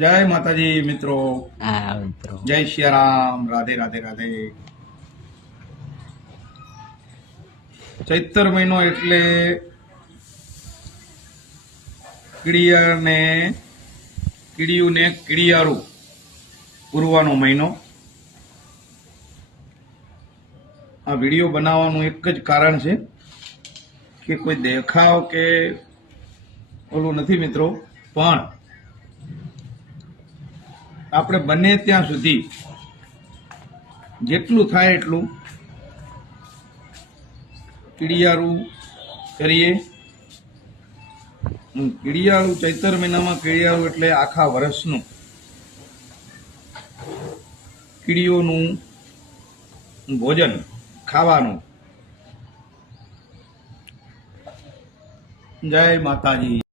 जय माताजी मित्रों। હા મિત્રો जय सियाराम। राधे राधे राधे। चैत्र महीनो એટલે કીડીયુને કીડિયારું પૂરવાનો મહિનો। આ વિડીયો બનાવવાનું એક જ કારણ છે કે કોઈ દેખાવ કે ઓલું નથી મિત્રો, પણ આપણે બને ત્યાં સુધી જેટલું થાય એટલું કીડિયારું કરીએ। કીડિયારું ચૈતર મહિનામાં કીડિયારું એટલે આખા વર્ષનું કીડીઓનું ભોજન ખાવાનું। જય માતાજી।